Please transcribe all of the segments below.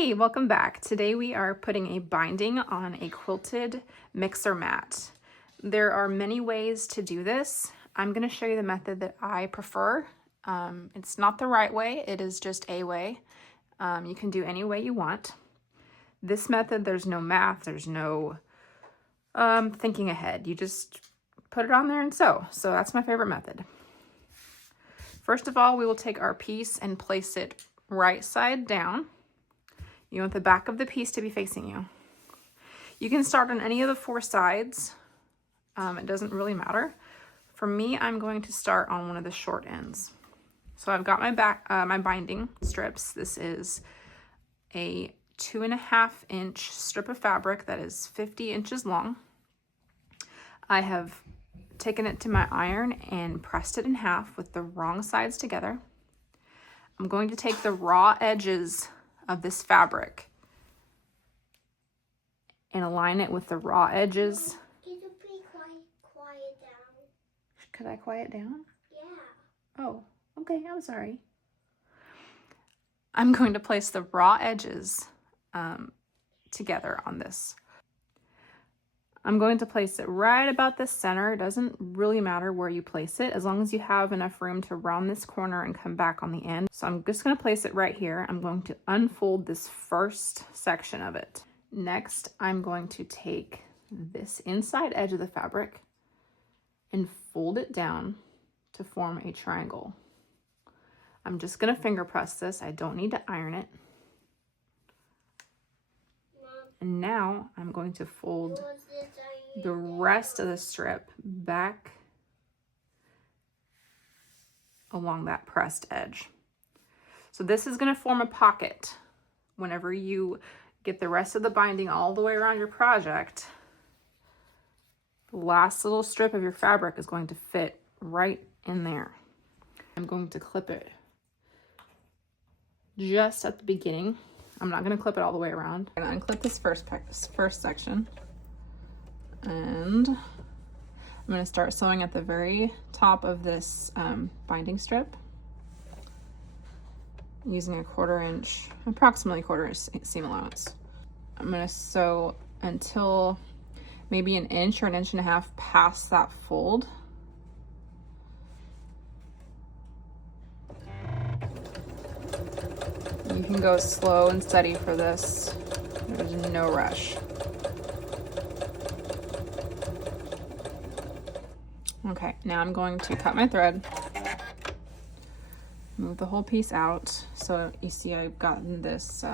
Hey, welcome back. Today we are putting a binding on a quilted mixer mat. There are many ways to do this. I'm going to show you the method that I prefer. It's not the right way, it is just a way. You can do any way you want. This method, there's no math, there's no thinking ahead. You just put it on there and sew. So that's my favorite method. First of all, we will take our piece and place it right side down. You want the back of the piece to be facing you. You can start on any of the four sides. It doesn't really matter. For me, I'm going to start on one of the short ends. So I've got my binding strips. This is a 2.5 inch strip of fabric that is 50 inches long. I have taken it to my iron and pressed it in half with the wrong sides together. I'm going to take the raw edges of this fabric and align it with the raw edges. Can you please quiet down? Could I quiet down? Yeah. Oh, okay, I'm sorry. I'm going to place the raw edges together on this. I'm going to place it right about the center. It doesn't really matter where you place it, as long as you have enough room to round this corner and come back on the end. So I'm just going to place it right here. I'm going to unfold this first section of it. Next, I'm going to take this inside edge of the fabric and fold it down to form a triangle. I'm just going to finger press this. I don't need to iron it. And now I'm going to fold the rest of the strip back along that pressed edge. So this is going to form a pocket. Whenever you get the rest of the binding all the way around your project, the last little strip of your fabric is going to fit right in there. I'm going to clip it just at the beginning. I'm not going to clip it all the way around. I'm going to unclip this first section, and I'm going to start sewing at the very top of this binding strip using approximately a quarter inch seam allowance. I'm going to sew until maybe an inch or an inch and a half past that fold. You can go slow and steady for this. There's no rush. Okay, now I'm going to cut my thread, move the whole piece out. So you see I've gotten this,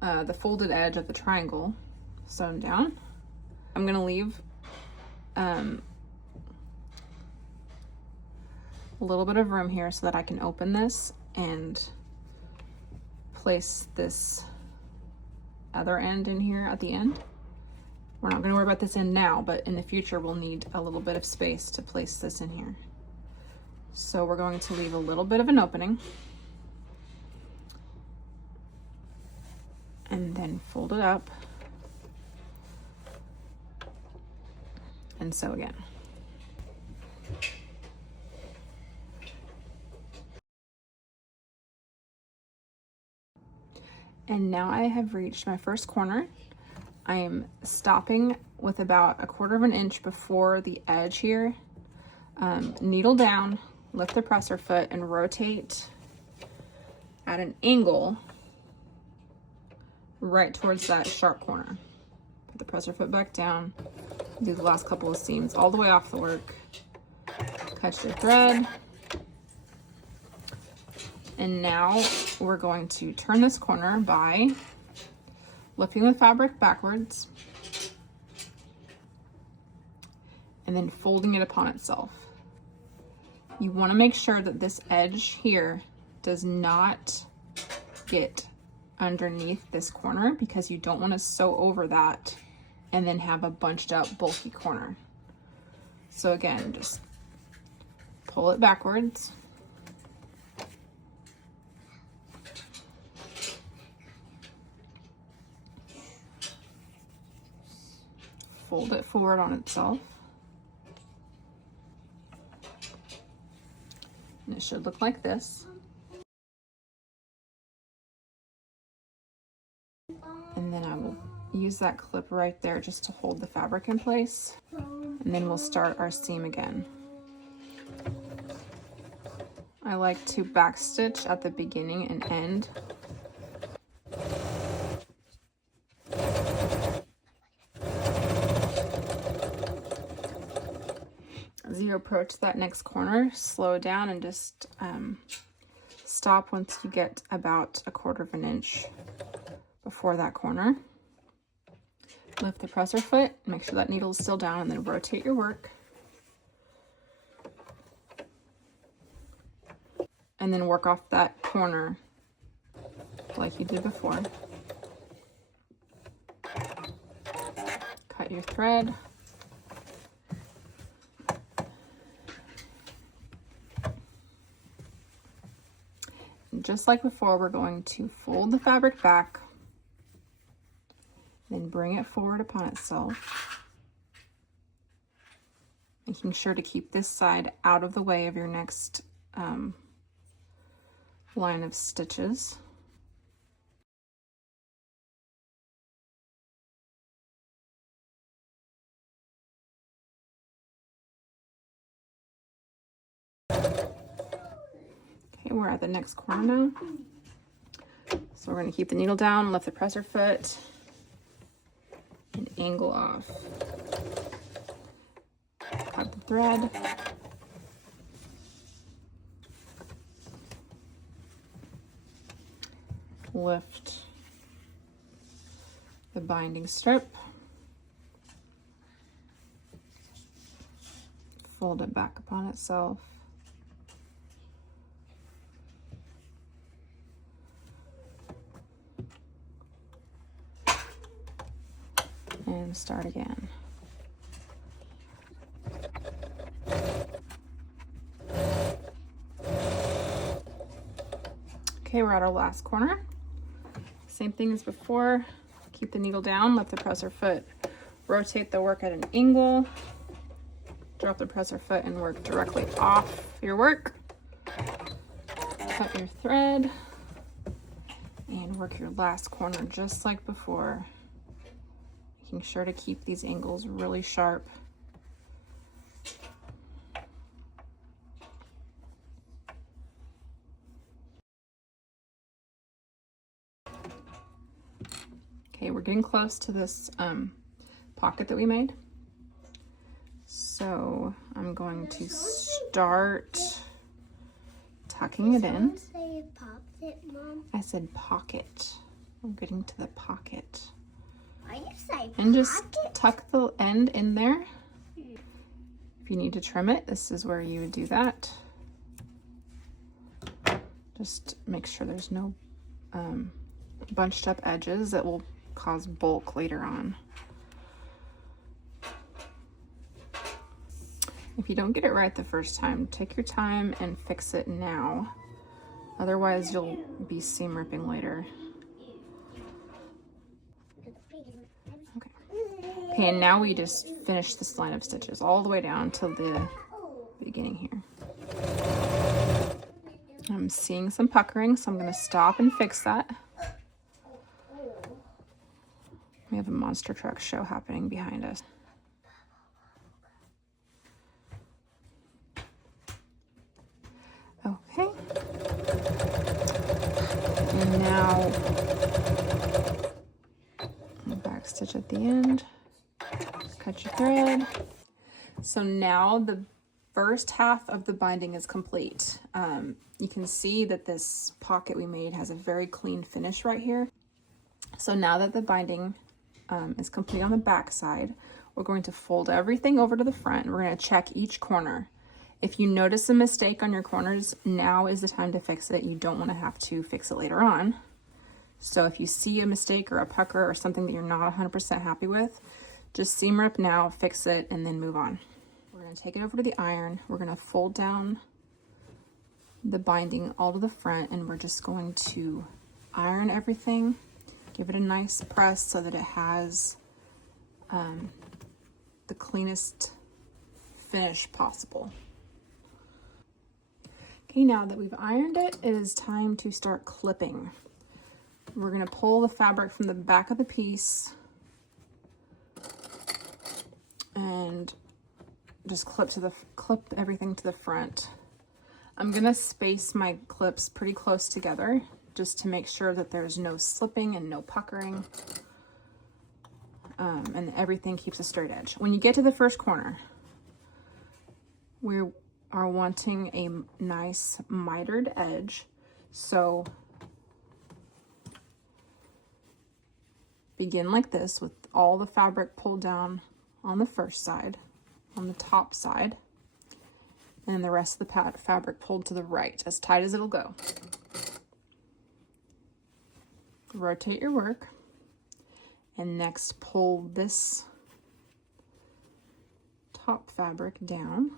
the folded edge of the triangle sewn down. I'm gonna leave a little bit of room here so that I can open this and place this other end in here at the end. We're not going to worry about this end now, but in the future we'll need a little bit of space to place this in here. So we're going to leave a little bit of an opening and then fold it up and sew again. And now I have reached my first corner. I am stopping with about 1/4 inch before the edge here. Needle down, lift the presser foot, and rotate at an angle right towards that sharp corner. Put the presser foot back down, do the last couple of seams all the way off the work. Catch your thread. And now we're going to turn this corner by lifting the fabric backwards and then folding it upon itself. You want to make sure that this edge here does not get underneath this corner, because you don't want to sew over that and then have a bunched up bulky corner. So again, just pull it backwards. Fold it forward on itself. And it should look like this. And then I will use that clip right there just to hold the fabric in place. And then we'll start our seam again. I like to backstitch at the beginning and end. As you approach that next corner, slow down and just stop once you get about 1/4 inch before that corner. Lift the presser foot, make sure that needle is still down, and then rotate your work. And then work off that corner like you did before. Cut your thread. And just like before, we're going to fold the fabric back, then bring it forward upon itself, making sure to keep this side out of the way of your next line of stitches. Okay, we're at the next corner now. So we're going to keep the needle down, lift the presser foot, and angle off. Cut the thread. Lift the binding strip. Fold it back upon itself. And start again. Okay, we're at our last corner. Same thing as before. Keep the needle down, lift the presser foot, rotate the work at an angle, drop the presser foot and work directly off your work. Cut your thread and work your last corner just like before. Making sure to keep these angles really sharp. Okay, we're getting close to this pocket that we made. So I'm going to start tucking it in. Say pocket, Mom. I said pocket. I'm getting to the pocket. Why you say And just pocket? tuck the end in there. If you need to trim it, this is where you would do that. Just make sure there's no bunched up edges that will cause bulk later on. If you don't get it right the first time, take your time and fix it now. Otherwise, you'll be seam ripping later. Okay, and now we just finish this line of stitches all the way down to the beginning here. I'm seeing some puckering, so I'm going to stop and fix that. We have a monster truck show happening behind us. Okay. And now back stitch at the end. Cut your thread. So now the first half of the binding is complete. You can see that this pocket we made has a very clean finish right here. So now that the binding is complete on the back side, we're going to fold everything over to the front and we're going to check each corner. If you notice a mistake on your corners, now is the time to fix it. You don't want to have to fix it later on. So if you see a mistake or a pucker or something that you're not 100% happy with, just seam rip now, fix it, and then move on. We're going to take it over to the iron. We're going to fold down the binding all to the front, and we're just going to iron everything. Give it a nice press so that it has the cleanest finish possible. Okay, now that we've ironed it, it is time to start clipping. We're going to pull the fabric from the back of the piece and just clip everything to the front. I'm going to space my clips pretty close together just to make sure that there's no slipping and no puckering, and everything keeps a straight edge. When you get to the first corner, we are wanting a nice mitered edge, so begin like this with all the fabric pulled down on the first side, on the top side, and the rest of the fabric pulled to the right, as tight as it'll go. Rotate your work, and next pull this top fabric down.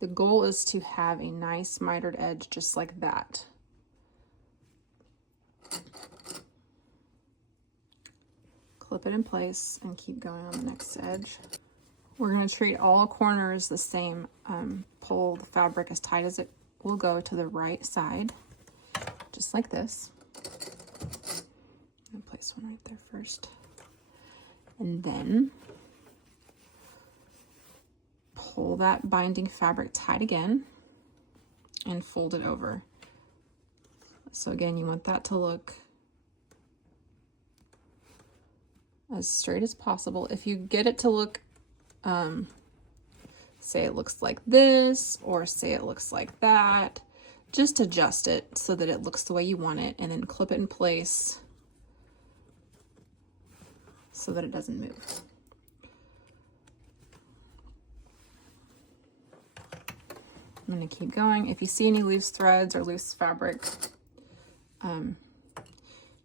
The goal is to have a nice mitered edge just like that. Clip it in place and keep going on the next edge. We're going to treat all corners the same. Pull the fabric as tight as it will go to the right side, just like this. I'm going to place one right there first. And then pull that binding fabric tight again and fold it over. So again, you want that to look as straight as possible. If you get it to look, say it looks like this, or say it looks like that, just adjust it so that it looks the way you want it, and then clip it in place so that it doesn't move. I'm going to keep going. If you see any loose threads or loose fabric,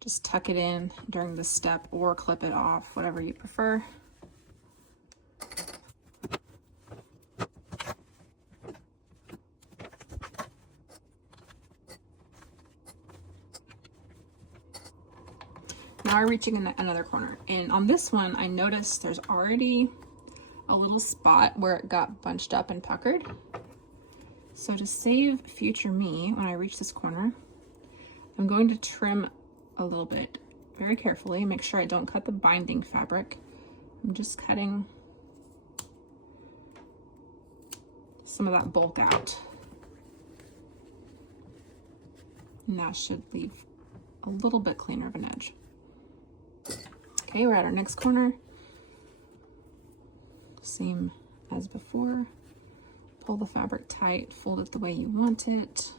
just tuck it in during this step or clip it off, whatever you prefer. Now we're reaching another corner, and on this one I noticed there's already a little spot where it got bunched up and puckered. So to save future me, when I reach this corner, I'm going to trim a little bit very carefully. Make sure I don't cut the binding fabric. I'm just cutting some of that bulk out. And that should leave a little bit cleaner of an edge. Okay, we're at our next corner. Same as before. Pull the fabric tight, fold it the way you want it.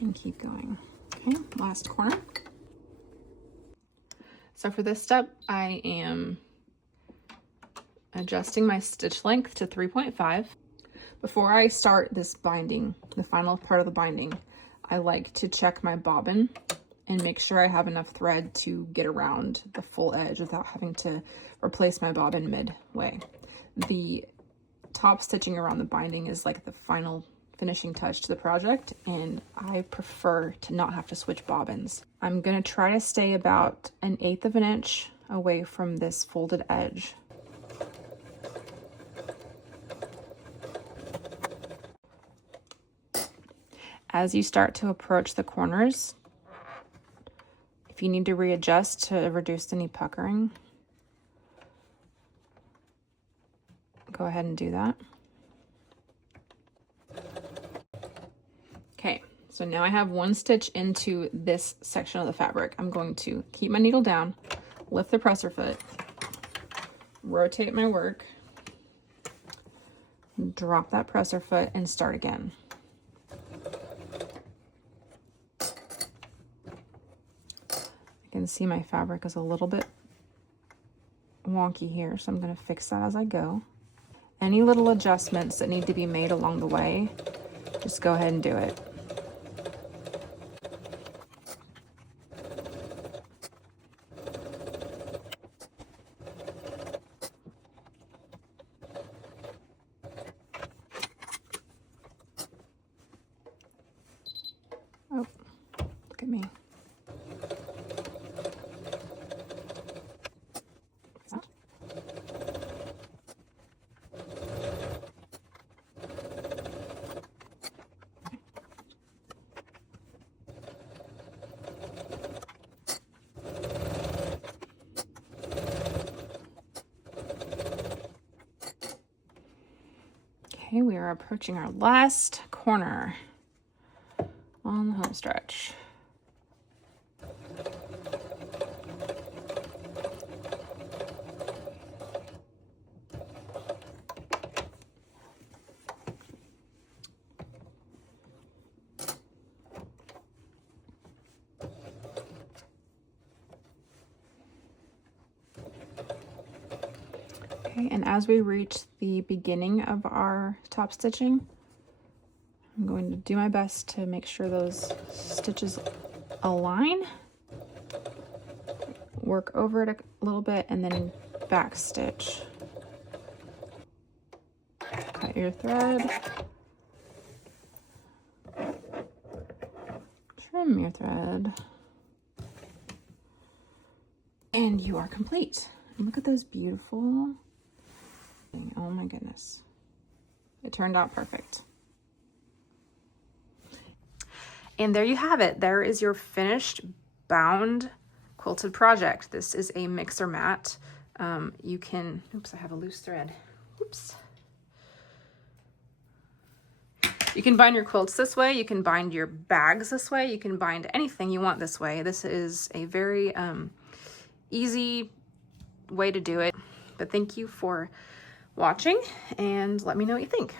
And keep going. Okay, last corner. So for this step, I am adjusting my stitch length to 3.5. Before I start this binding, the final part of the binding, I like to check my bobbin and make sure I have enough thread to get around the full edge without having to replace my bobbin midway. The top stitching around the binding is like the final finishing touch to the project, and I prefer to not have to switch bobbins. I'm gonna try to stay about 1/8 of an inch away from this folded edge. As you start to approach the corners, if you need to readjust to reduce any puckering, go ahead and do that. Okay, so now I have one stitch into this section of the fabric. I'm going to keep my needle down, lift the presser foot, rotate my work, drop that presser foot, and start again. I can see my fabric is a little bit wonky here, so I'm going to fix that as I go. Any little adjustments that need to be made along the way, just go ahead and do it. Oh, look at me. Okay, we are approaching our last corner on the home stretch. Okay, and as we reach the beginning of our top stitching, I'm going to do my best to make sure those stitches align. Work over it a little bit and then back stitch. Cut your thread. Trim your thread. And you are complete. And look at those beautiful. Oh my goodness. It turned out perfect. And there you have it. There is your finished bound quilted project. This is a mixer mat. You can, oops, I have a loose thread. Oops. You can bind your quilts this way. You can bind your bags this way. You can bind anything you want this way. This is a very easy way to do it. But thank you for watching, and let me know what you think.